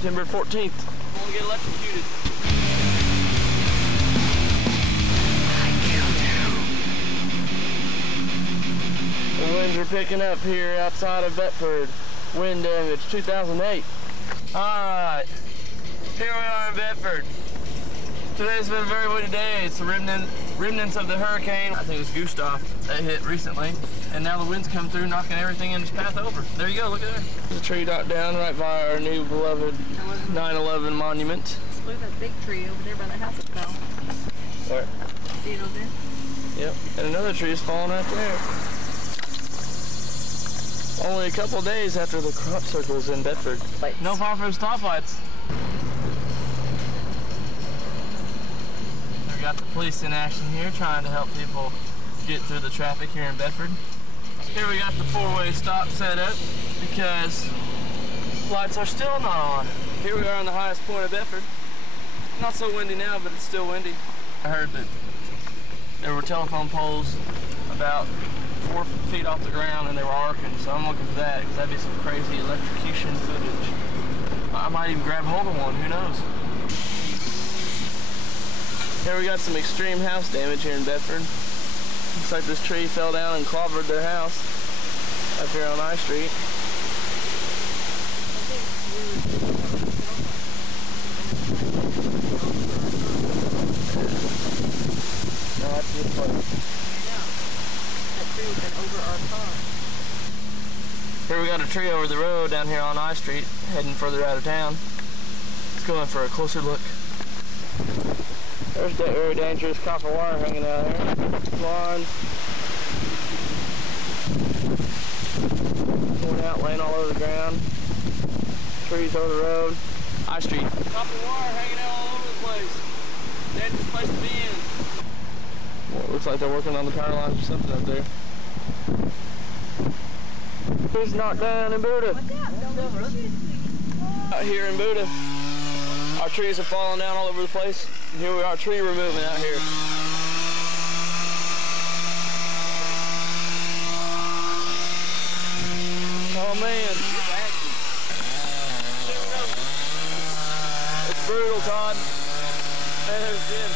September 14th. We'll get electrocuted. The winds are picking up here outside of Bedford. Wind damage 2008. Alright, here we are in Bedford. Today's been a very windy day. It's the remnants of the hurricane. I think it was Gustav that hit recently. And now the wind's come through, knocking everything in its path over. There you go, look at there. There's a tree knocked down right by our new beloved 9/11 monument. Look at that big tree over there by the house that fell. Where? See it over there? Yep, and another tree is falling right there. Only a couple days after the crop circles in Bedford. No problem for the stoplights. We got the police in action here trying to help people get through the traffic here in Bedford. Here we got the four-way stop set up because lights are still not on. Here we are on the highest point of Bedford. Not so windy now, but it's still windy. I heard that there were telephone poles about 4 feet off the ground and they were arcing, so I'm looking for that because that'd be some crazy electrocution footage. I might even grab hold of one, who knows? Here we got some extreme house damage here in Bedford. Looks like this tree fell down and clobbered their house up here on I Street. No, that's this place. Over our car. Here we got a tree over the road down here on I Street, heading further out of town. Let's go in for a closer look. There's that very dangerous copper wire hanging out there. Line. Going out, laying all over the ground. Trees over the road. I Street. Copper wire hanging out all over the place. Dangerous place to be in. Well, it looks like they're working on the power lines or something up there. Trees knocked down in Buddha. Out here in Buddha, our trees have fallen down all over the place. And here we are, tree removing out here. Oh man. It's brutal, Todd. That has been.